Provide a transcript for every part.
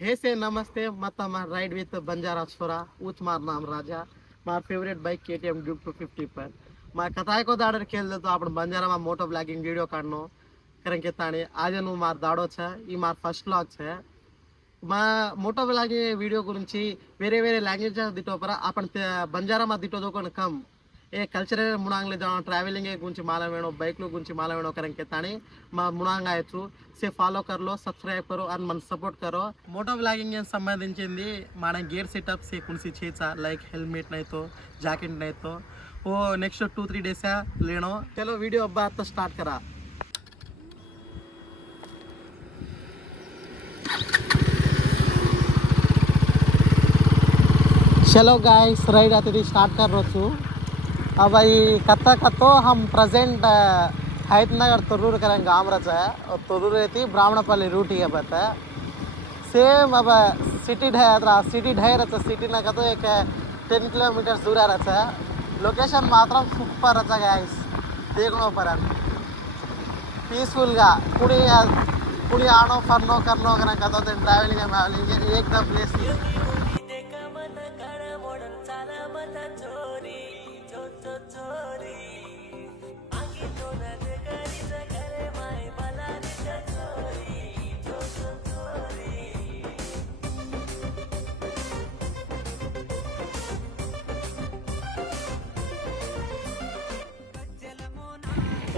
हे से नमस्ते मत मार राइड विथ बंजारा छोरा ऊच मार नाम राजा मार फेवरेट बाइक KTM ड्यूक 250 पर मार कथाय को दाड़र खेल दे तो आपण बंजारा में मोटो ब्लॉगिंग वीडियो काढनो कारण के ताणी आज नु मार दाड़ो छे ई मार फर्स्ट व्लॉग छे మా మోటో బ్లాగింగ్ వీడియో గురించి వేరే వేరే లాంగ్వేజ్ దిటోపర आपण बंजारा में दिटो दोकन कम ए कल्चरल मुनांगले जाओ ट्रैवलिंग गुరించి माला वेणो बाइक लो गुరించి माला वेणो करन के ताणी मा मुनांग आयचु से फॉलो कर लो सब्सक्राइब करो और मन सपोर्ट करो मोटो ब्लॉगिंग संबंधिंचिंदी మన గేర్ సెటప్ से कुणसी छेचा लाइक हेलमेट नहीं तो जैकेट नहीं तो वो नेक्स्ट 2-3 डेज लेनो चलो वीडियो अब बात तो स्टार्ट करा चलो गाइस राइड आती स्टार्ट कर रो छु अब भाई कत्ता कत्तो हम प्रेजेंट हैदनगर तोरूर करें गाँव रचा है और तोरूर रहती ब्राह्मणपल्ली रूट ही बता सेम अब सिटी ढाई रचा सिटी ना तो एक 10 किलोमीटर दूर रचा लोकेशन मात्र सूपर रचा गाइस देखो पर पीसफुल गा कुड़ी आनो फरनो करनो कतो ट्रैवलिंग एकदम प्लेस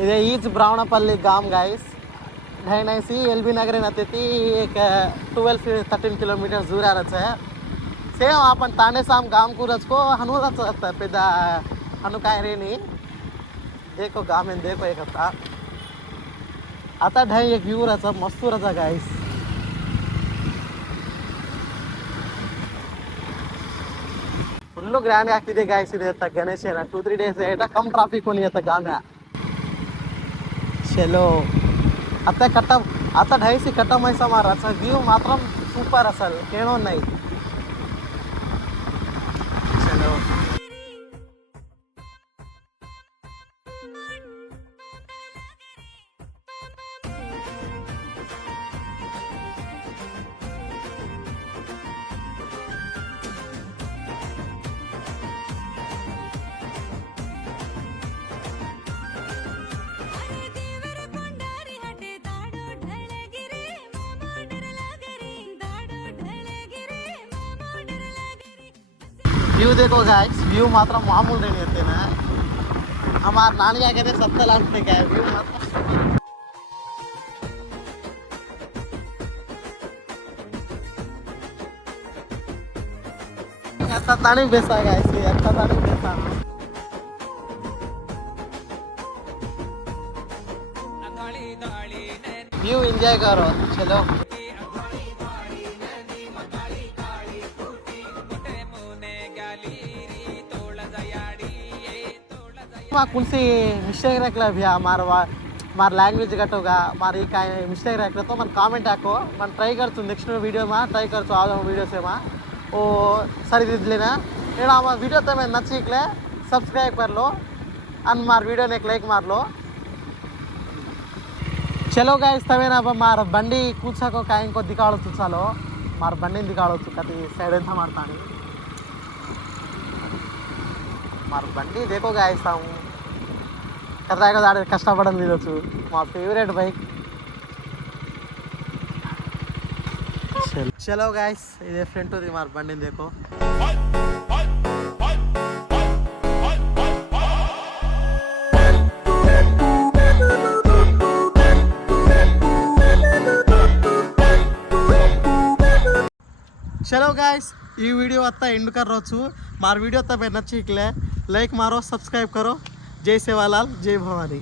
इधे ईच ब्राह्मणपल्ली गांव गाइस ढाईनासी LB नगर नती एक 12-13 किलोमीटर दूर है सेम आपण ताने साम गांव को रचको हनु रचता पेदा हनु काय रे नहीं देखो गांव में देखो एक आता ढाई एक व्यू रचा मस्त रचा गाइस फुल ग्रैंड ಆಗ್ತಿದೆ गाइस ಇದೆ ಗಣೇಶ 2-3 ಡೇಸ್ ಏಟ ಕಮ್ ಟ್ರಾಫಿಕ್ होनी है गांव में चलो आता कट्टा आता 250 कट्टा मैसा मारा व्यू मात्र सूपर असल केनो नहीं चलो व्यू देखो गाइस व्यू मात्र मामूल नहीं होते ना हमारे नानी आके थे 70 लाख में क्या व्यू मात्र ऐसा तानी बेसा गाइस ये ऐसा तानी बेसा व्यू एंजॉय करो चलो कुणसी मिस्टेक रखला भैया मार लैंग्वेज गटोगा मारी का मिस्टेक रखला तो मन कमेंट हाको मन ट्राई करछु नेक्स्ट वीडियो में ट्राई करछु आ वीडियो से में ओ सरी दिलेना एड़ा हमार वीडियो तमे नचिकले सब्सक्राइब कर लो अन मार वीडियो ने लाइक मार लो चलो गाइस तमे ना मार बंडी कूचा को काइन को दिखाड़ो चलो मार बंडी दिखाड़ो कति साइड ಅಂತ ಮಾಡ್ತಾನೆ मार बंडी देखो गाइस हम कतराय को दाड़े कष्टपडन लीदोचु మా फेवरेट बाइक चलो गाइस इधे फ्रंट होती मार बंडी देखो चलो गाइस ये वीडियो आता एंड कर रो छु मार वीडियो तब नच्चिकले लाइक मारो सब्सक्राइब करो जय सेवालाल जय भवानी।